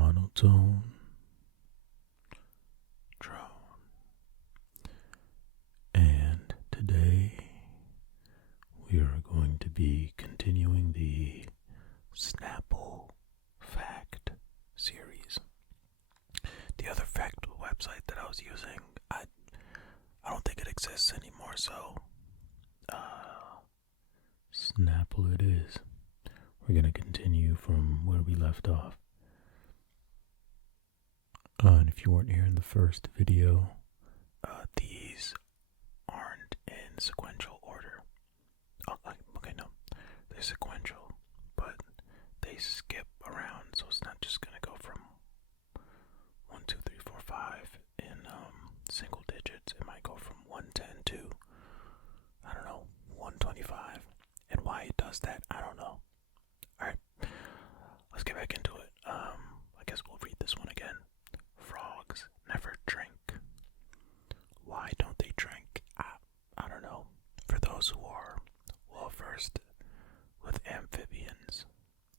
monotone drone. And today we are going to be continuing the Snapple fact series. The other fact website that I was using, I don't think it exists anymore, so Snapple it is. We're going to continue from where we left off. And if you weren't here in the first video, these aren't in sequential order. Oh, okay, no. They're sequential, but they skip around, so it's not just going to go from 1, 2, 3, 4, 5 in single digits. It might go from 110 to, I don't know, 125. And why it does that, I don't know. Alright, let's get back into it. I guess we'll read this one again. Frogs never drink. Why don't they drink? I don't know. For those who are well versed with amphibians,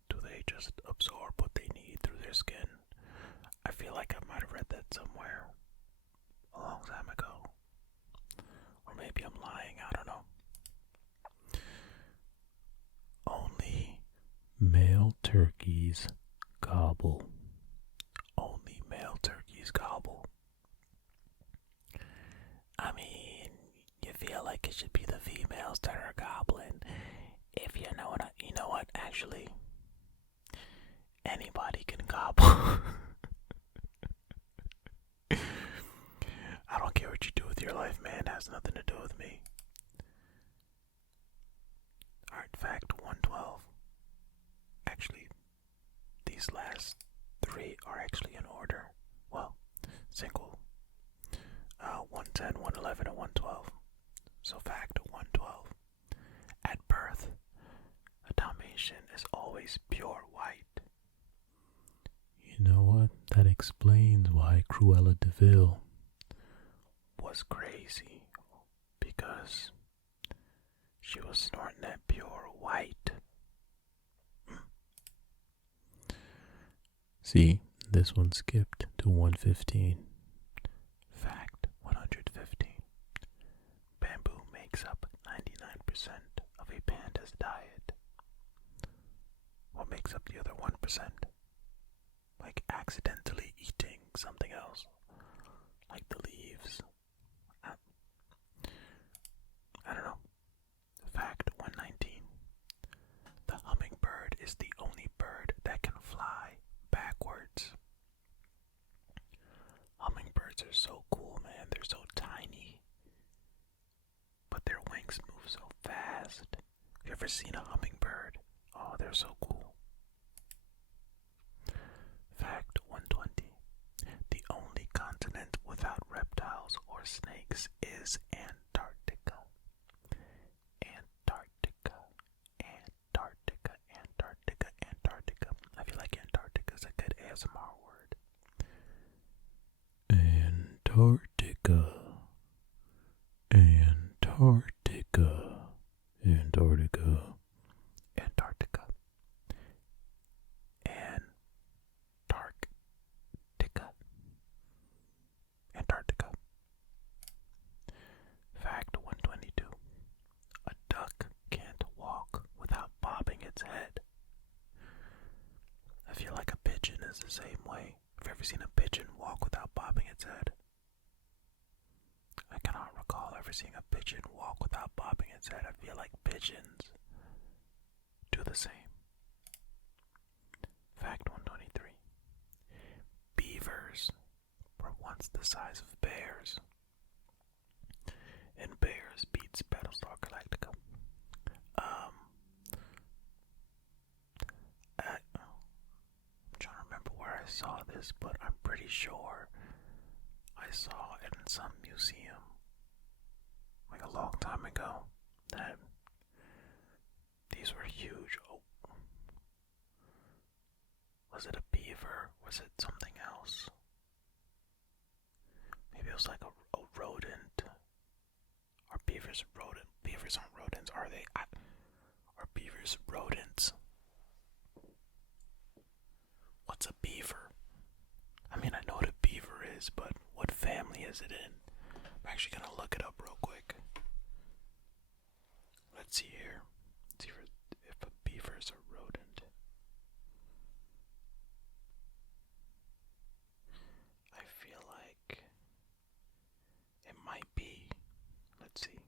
do they just absorb what they need through their skin? I feel like I might have read that somewhere a long time ago. Or maybe I'm lying, I don't know. Only male turkeys gobble. Only male turkeys gobble. I mean, you feel like it should be the females that are gobbling. If you know what, actually, anybody can gobble. I don't care what you do with your life, man. It has nothing to do with me. Alright, fact 112. Actually, these last three are actually in order. Well, single. 110, 111, and 112. So fact 112. At birth, a Dalmatian is always pure white. You know what? That explains why Cruella de Vil was crazy. Because she was snorting that pure white. See, this one skipped to 115. Fact 115. Bamboo makes up 99% of a panda's diet. What makes up the other 1%? Like accidentally eating something else. Like the leaves. I don't know. Fact 119. The hummingbird is the only bird that can fly backwards. Hummingbirds are so cool, man. They're so tiny, but their wings move so fast. Have you ever seen a hummingbird? Oh, they're so cool. Fact 120. The only continent without reptiles or snakes is Antarctica. Antarctica. Antarctica. Antarctica. Antarctica. I feel like Antarctica is a good ASMR word. Antarctica. Antarctica. Antarctica. Antarctica. Antarctica. Antarctica. Fact 122. A duck can't walk without bobbing its head. I feel like a pigeon is the same way. Have you ever seen a pigeon walk without bobbing its head? I cannot recall ever seeing a pigeon walk without bobbing its head. I feel like pigeons do the same. Fact 123. Beavers were once the size of bears. And bears beats Battlestar Galactica. I'm trying to remember where I saw this, but I'm pretty sure I saw it in some museum like a long time ago that these were huge. Oh. Was it a beaver? Was it something else? Maybe it was like a rodent. Are beavers rodent? Beavers aren't rodents, are they? Are beavers rodents? What's a beaver? is it in? I'm actually gonna look it up real quick. Let's see here. Let's see if a beaver is a rodent. I feel like it might be. Let's see.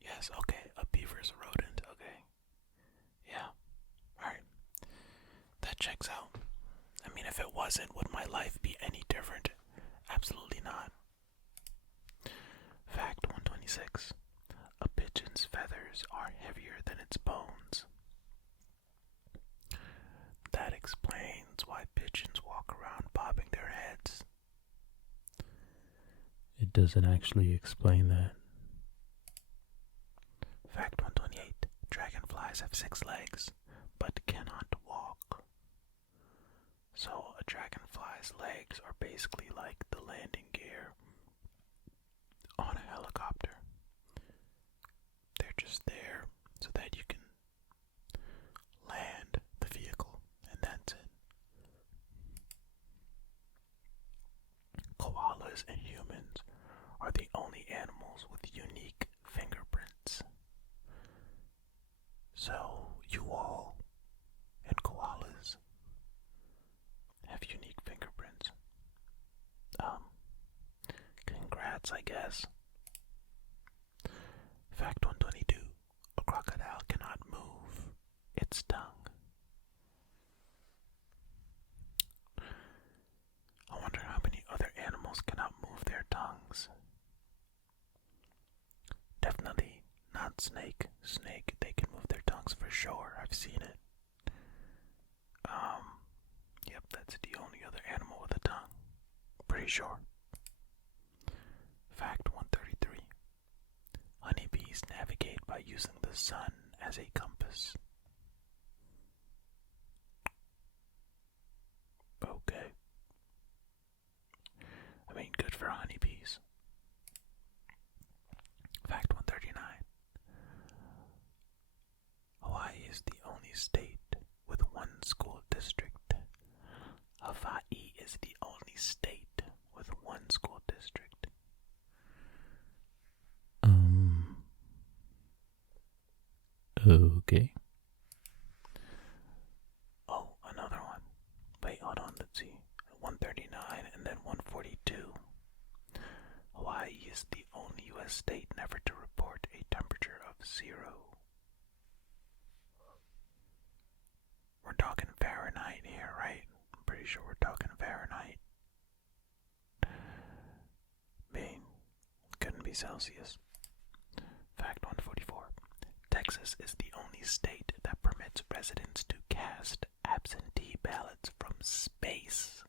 Yes, okay, a beaver is a rodent, okay. Yeah, alright. That checks out. I mean, if it wasn't, would my life be any different? Absolutely not. Fact 126. A pigeon's feathers are heavier than its bones. That explains why pigeons walk around bobbing their heads. It doesn't actually explain that. Fact 128. Dragonflies have 6 legs, but cannot walk. So a dragonfly's legs are basically like the landing gear on a helicopter. They're just there so that you can land the vehicle, and that's it. Koalas and humans are the only animals with unique fingerprints. So you all and koalas have unique fingerprints. Congrats, I guess. Fact 122. A crocodile cannot move its tongue. I wonder how many other animals cannot move their tongues. Definitely not snake. Snake, they can move their tongues for sure. I've seen it. Yep, that's the only other animal with a tongue. Pretty sure. Fact 133. Honeybees navigate by using the sun as a compass. Okay. I mean, good for honeybees. Fact 139. Hawaii is the only state with one school district. Hawaii is the only state with one school district. Okay. Oh, another one. Wait, hold on, let's see. 139 and then 142. Hawaii is the only U.S. state never to report a temperature of 0. We're talking Fahrenheit here, right? I'm pretty sure we're talking Fahrenheit. Mean, couldn't be Celsius. Fact 144. Texas is the only state that permits residents to cast absentee ballots from space.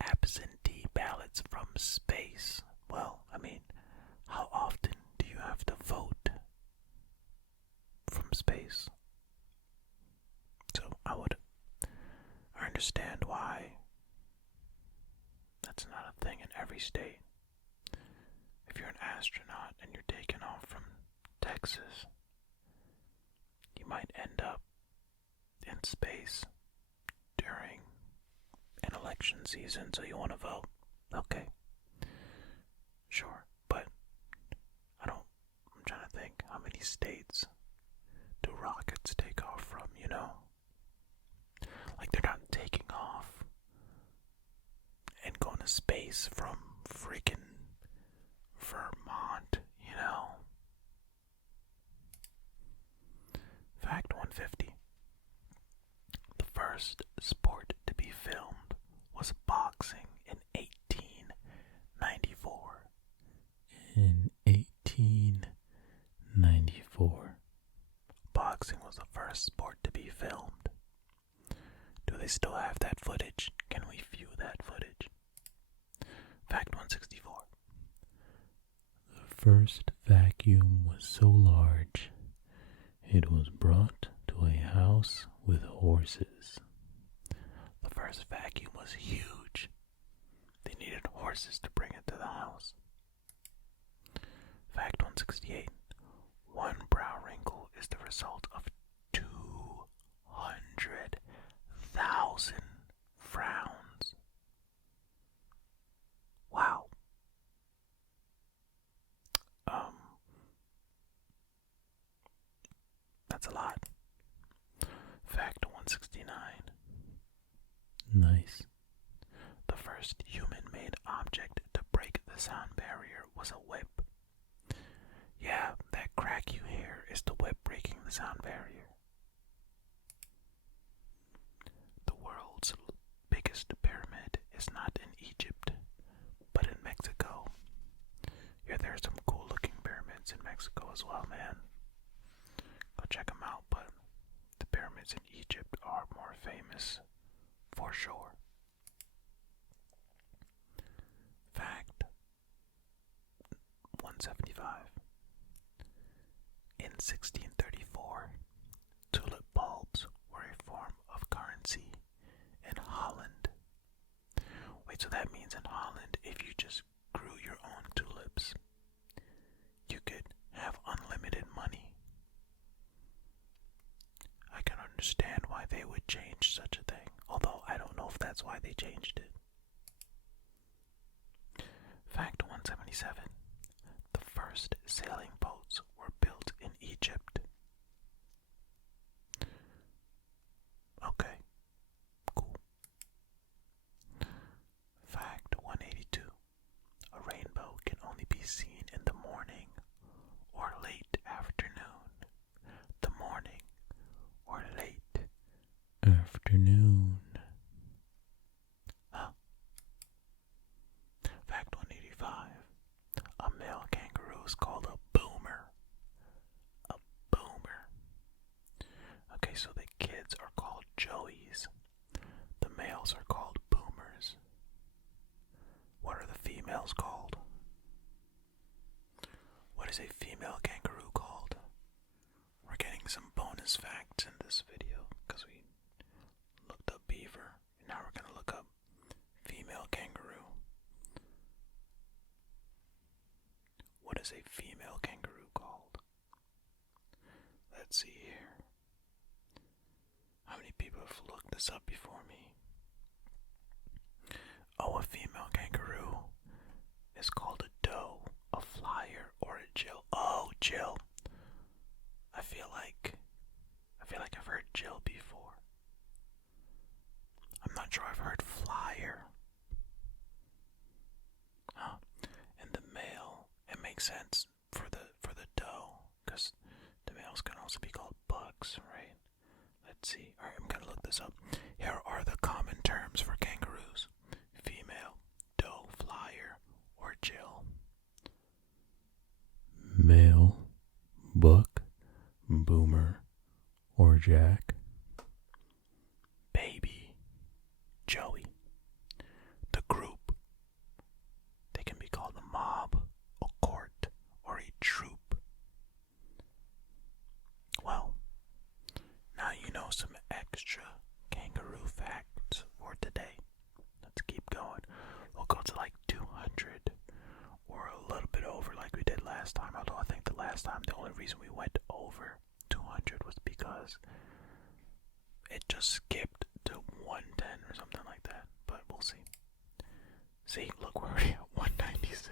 Absentee ballots from space. Well, I mean, how often do you have to vote from space? So I understand why that's not a thing in every state. If you're an astronaut and you're taking off from Texas, you might end up in space during an election season, so you want to vote. Okay. Sure, but I'm trying to think, how many states do rockets take off from, you know? Like, they're not taking off and going to space from freaking Vermont, you know? Fact 150. The first sport to be filmed was boxing in 1894. In 1894. Boxing was the first sport to be filmed. Do they still have that footage? Can we view that footage? Fact 164. The first vacuum was so large, it was brought to a house with horses. The first vacuum was huge. They needed horses to bring it to the house. Fact 168. One brow wrinkle is the result of 200,000 frowns. That's a lot. Fact 169. Nice. The first human-made object to break the sound barrier was a whip. Yeah, that crack you hear is the whip breaking the sound barrier. The world's biggest pyramid is not in Egypt, but in Mexico. Yeah, there's some cool looking pyramids in Mexico as well, man. Go check them out, but the pyramids in Egypt are more famous, for sure. Fact 175. In 1634, tulip bulbs were a form of currency in Holland. Wait, so that means in Holland, if you just grew your own tulips, you could have unlimited money. I can understand why they would change such a thing, although I don't know if that's why they changed it. Fact 177. The first sailing boats were built in Egypt. Okay, cool. Fact 182. A rainbow can only be seen in the morning or late afternoon. The morning or late afternoon. Fact 185. A male kangaroo is called a boomer. A boomer. Okay, so the kids are called joeys. The males are called boomers. What are the females called? What is a female kangaroo called? We're getting some bonus facts in this video because we looked up beaver. And now we're going to look up female kangaroo. What is a female kangaroo called? Let's see here. How many people have looked this up before me? Oh, a female kangaroo is called a doe, a flyer, or a Jill. Oh, Jill. I feel like I've heard Jill before. I'm not sure I've heard flyer. Huh. And the male, it makes sense for the doe, because the males can also be called bucks, right? Let's see. Alright, I'm gonna look this up. Here are the common terms for kangaroos: female, doe, flyer, or Jill. Male, buck, boomer, or jack. Baby, joey. The group, they can be called a mob, a court, or a troop. Well, now you know some extra kangaroo facts for today. Let's keep going. We'll go to like 200 or a little bit over like we did last time. Although I think the last time the only reason we went over 200 was because it just skipped to 110 or something like that. But we'll see. See, look, we're already at 196.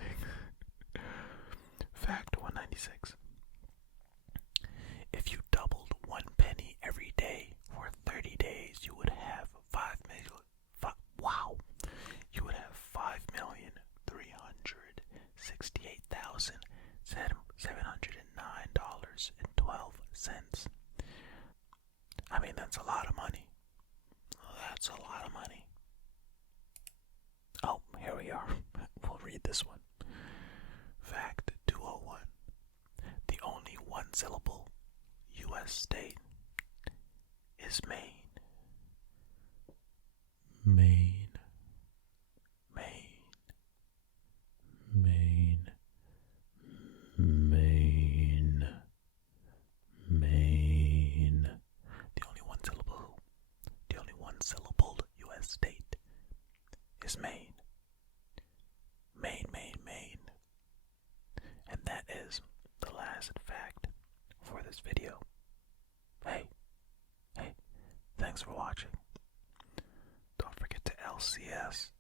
Fact 196. If you doubled 1 penny every day for 30 days, you would have 5,368,709.12. I mean, that's a lot of money. That's a lot of money. Oh, here we are. We'll read this one. Fact 201. The only one-syllable U.S. state is Maine. Maine. Maine. Maine. Maine. Maine. The only one-syllabled U.S. state is Maine. Maine, Maine, Maine. And that is the last fact for this video. Hey, thanks for watching. Don't forget to LCS.